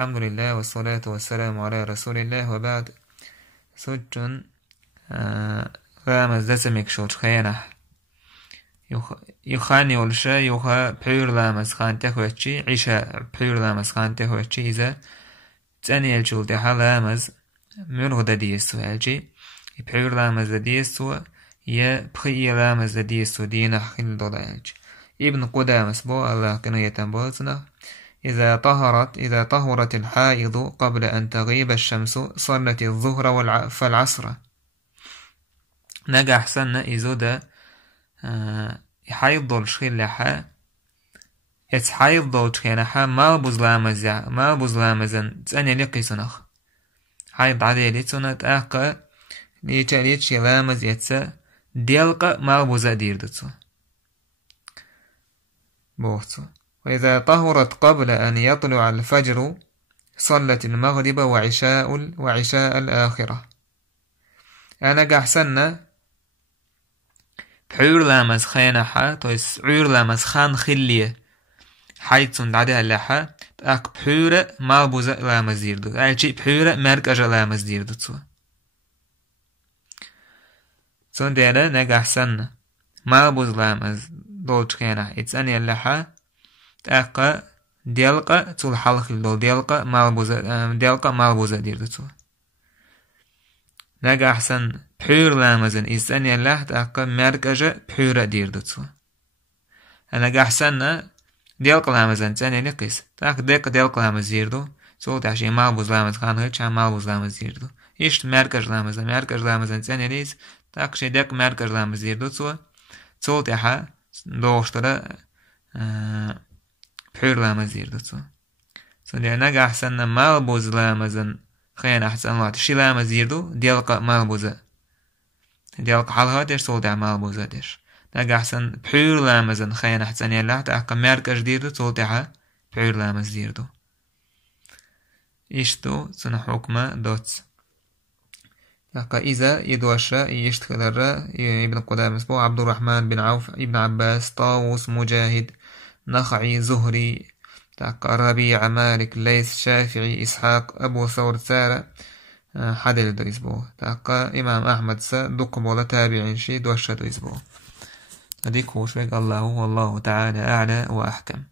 الحمد لله والصلاة والسلام على رسول الله وبعد. سجن رامز دسمك شوش خيانة يخاني والشا يخا بحير لامز خان تخوتشي عشاء بحير لامز خان تخوتشي إذا تاني الجول دحا لامز مرغ دديسو الجي بحير لامز دديسو يا بخي لامز دديسو دينا خل دولا الجي ابن قدامس بو الله كنا يتنبوزنا إذا طهرت الحائض قبل أن تغيب الشمس صلت الظهر فالعصر. نجا حسنا إذا دا يحيض دول شخيل لحا يتحيض دول شخيل لحا ما بزلامزن تاني لقيسنخ حيض عدي لتسنة أقا ليتشاليتش لامز يتسا ديلقا ما بزا ديردتسو بوغتسو. وإذا طهرت قبل أن يطلع الفجر صلت المغرب وعشاء الآخرة. أنا قحسنا بحور لامز خينحا تويس عور لامز خان خلية حيثن دعدها اللحا تأك بحور مالبوزة لامز ديردو أجي بحور مركجة لامز ديردو تون ديلا نقحسنا مالبوز لامز دولش خينح إتساني اللحا تأقا ديالقا تول حلق دول ديالقا مالبوزة ديردو نجا أحسن بحور لامزن إستاني الله تأقا مركجة بحورة ديردو نجا أحسن ديالقا لامزن تاني لقيس تأق ديالقا لامز ديردو تول تحشي مالبوز لامز خانه چا مالبوز لامز ديردو إشت مركج لامزن تاني ليس تأق شي ديك مركج لامز ديردو تول تحا دوشترا بحور لامز ديردو سودي نجا أحسن مالبوز لامزن خيان أحسن الله تشي لامز ديردو ديالقا مالبوزة ديالقا حالها ديش سولدع مالبوزة ديش نجا أحسن بحور لامزن خيان أحسن يلا تأقا مركج ديردو سولدعها بحور لامز ديردو إشتو سنة حكمة دوتس تأقا إذا يدوشا يشتغل ابن قدامس بو عبد الرحمن بن عوف ابن عباس طاووس مجاهد نخعي زهري تأقا ربيع مالك ليث شافعي إسحاق أبو ثور سارة حدل دو إسبو تأقا إمام أحمد سا دقبولة تابعين شي دوشة دو إسبو هذيك هو شويك الله والله تعالى أعلى وأحكم.